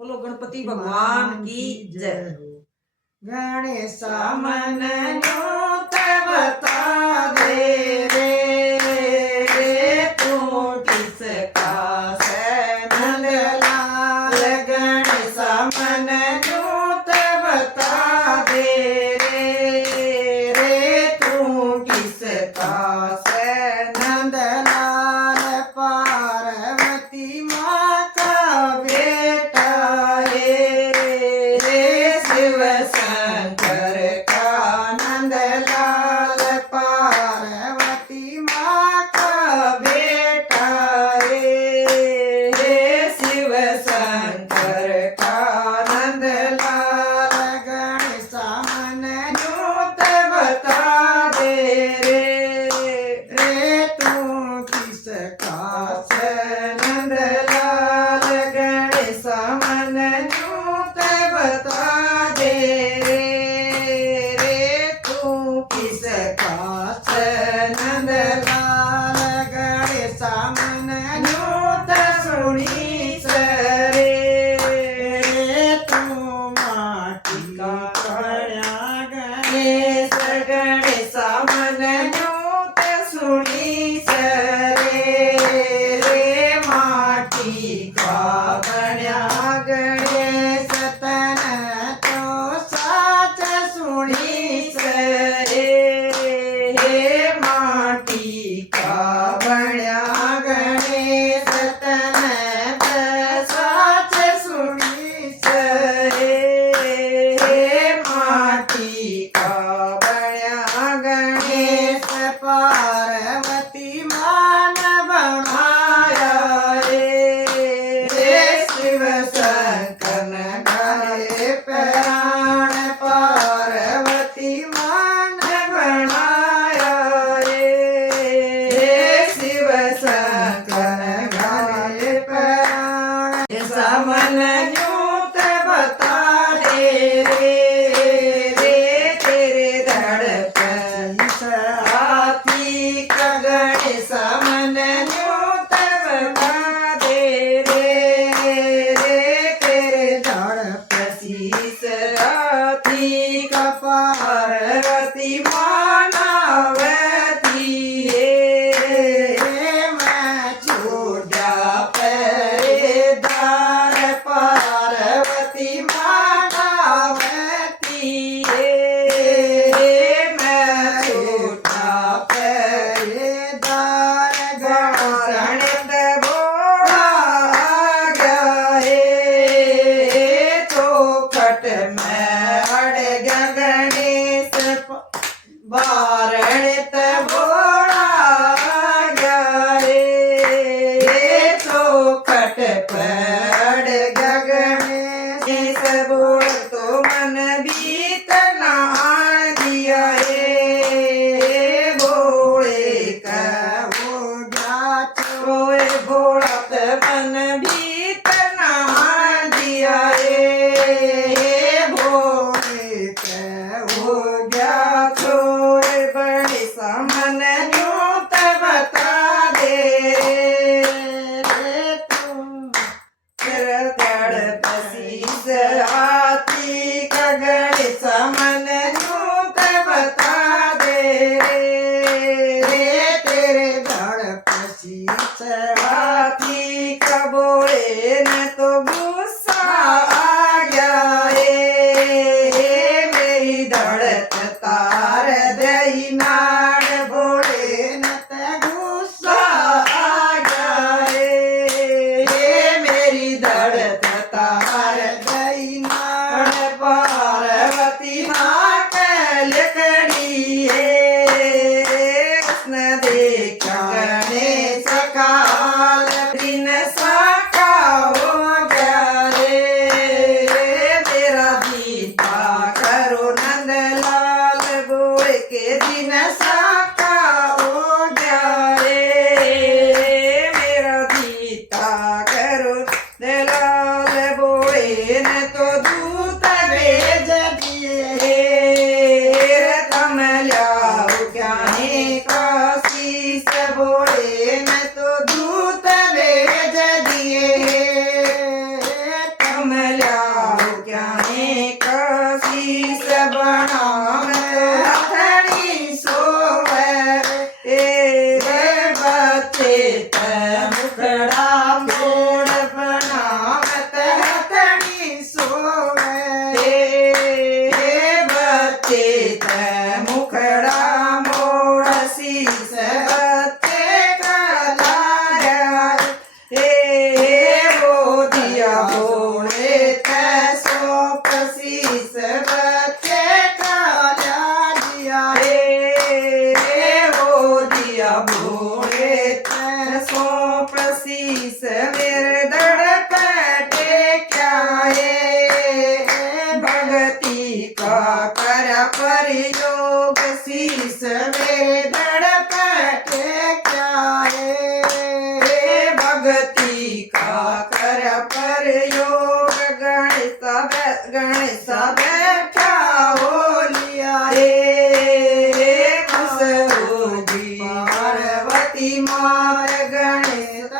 बोलो गणपति भगवान की जय हो। गणेश मन बता दे रे तू किसका से नंदलाल। गणेश मन बता दे रे तू किसका से नंदलाल। पार्वती माँ का बेटा है शिव शंकर का नंदलाल। पार्वती माँ का बेटा है शिव शंकर का नंदलाल। गणेश मन बता दे रे तू किसका से नंदलाल। गणेश मन बता दे रे तू किसका से नंदलाल। गणेश मन सुनी सरे तू माटी का पड़ा गणेश। गणेश मन सुनी सरे माटी का बड़ा गणेश। तन तो साच सुनी सरे माटी का बड़ा गणेश। तन तो साच सुनी सरे माटी का बड़ा गणेश। पार्वती मान बनाया रे शिव शंकर गए प्राण। पार्वती मान बनाया रे शिव शंकर गए प्राण। समन बता दे रे तेरे धड़कन हाथी का। गणेश मन बता दे रे तेरे धड़कन शीस हाथी का। पार्वती मानवती मैं छोड़ा पहरेदार। पार्वती मानवती मैं छोटा पहरेदार। गणित बोला गया चौखट में अड़ गया गणेश। वारणित बोला गया चौखट पर गया गणेश। बोल तो मन बीतना दिया बोले का हो गया छोए। बोलत मन बीतना दिया भोले का हो गया छोए। बड़ी समन बता दे तुम पसीस हाथी का। गणेश मन बता दे तेरे धड़ पसीस हाथी का। बोले न तो गुस्सा आ गया मेरी धड़क तार दई नाड़। बोले न तो गुस्सा आ गया मेरी धड़क तार दई नाड़। पार्वती माँ के लकड़ी कृष्ण देखा गणेश काल। दिन साका हो गया मेरा दीपा करो नंदलाल। बोल के दिन साका हो गया मेरा दीता करो नंदलाल। ગણેશ બેઠા ઓલિયા રે રે ખુશ ખુશ હોજી પાર્વતી માર ગણેશ